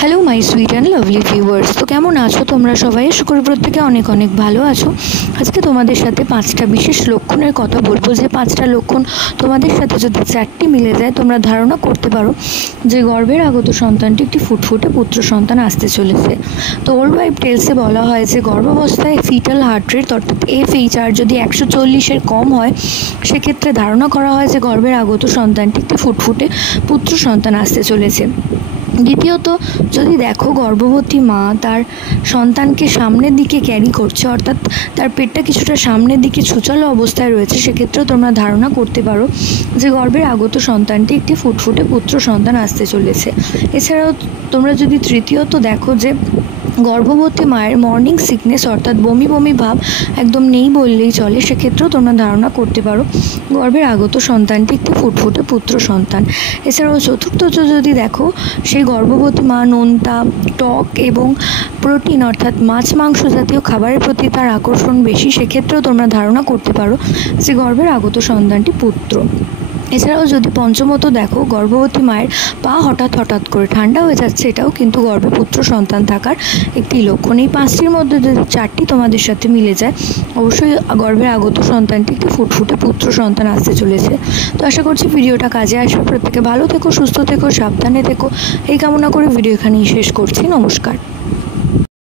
Hello my sweet and lovely viewers. তো কেমন আছো তোমরা সবাই? আশা করি প্রত্যেকে অনেক অনেক ভালো আছো। আজকে তোমাদের সাথে 5টা বিশেষ লক্ষণের কথা বলবো, যে 5টা লক্ষণ তোমাদের সাথে যদি 4টি মিলে যায় তোমরা ধারণা করতে পারো যে গর্ভের আগত সন্তানটি একটি ফুটফুটে পুত্র সন্তান আসতে চলেছে। তো ওল্ড ওয়াইফ টেলসে বলা হয় যে গর্ভাবস্থায় ফিটাল হার্ট রেট অর্থাৎ FHR যদি 140-এর কম হয়, সেক্ষেত্রে ধারণা করা হয় যে গর্ভের আগত সন্তানটি একটি ফুটফুটে পুত্র সন্তান আসতে চলেছে। দ্বিতীয়ত, যদি দেখো গর্ভবতী মা তার সন্তানকে সামনের দিকে ক্যারি করছে, অর্থাৎ তার পেটটা কিছুটা সামনের দিকে ছুচালো অবস্থায় রয়েছে, সেক্ষেত্রেও তোমরা ধারণা করতে পারো যে গর্ভের আগত সন্তানটি একটি ফুটফুটে পুত্র সন্তান আসতে চলেছে। এছাড়াও তোমরা যদি তৃতীয়ত দেখো যে গর্ভবতী মায়ের মর্নিং সিকনেস অর্থাৎ বমি বমি ভাব একদম নেই বললেই চলে, সেক্ষেত্রেও তোমরা ধারণা করতে পারো গর্ভের আগত সন্তানটি একটি ফুটফুটে পুত্র সন্তান। এছাড়াও চতুর্থত যদি দেখো সেই গর্ভবতী মা নোনতা, টক এবং প্রোটিন অর্থাৎ মাছ মাংস জাতীয় খাবারের প্রতি তার আকর্ষণ বেশি, সেক্ষেত্রেও তোমরা ধারণা করতে পারো যে গর্ভের আগত সন্তানটি পুত্র। এছাড়াও যদি পঞ্চমত দেখো গর্ভবতী মায়ের পা হঠাৎ করে ঠান্ডা হয়ে যাচ্ছে, এটাও কিন্তু গর্ভে পুত্র সন্তান থাকার একটি লক্ষণ। এই 5টির মধ্যে যদি 4টি তোমাদের সাথে মিলে যায়, অবশ্যই গর্ভের আগত সন্তানটি একটি ফুটফুটে পুত্র সন্তান আসতে চলেছে। তো আশা করছি ভিডিওটা কাজে আসবে। প্রত্যেকে ভালো থেকো, সুস্থ থেকো, সাবধানে থেকো, এই কামনা করে ভিডিও এখানেই শেষ করছি। নমস্কার।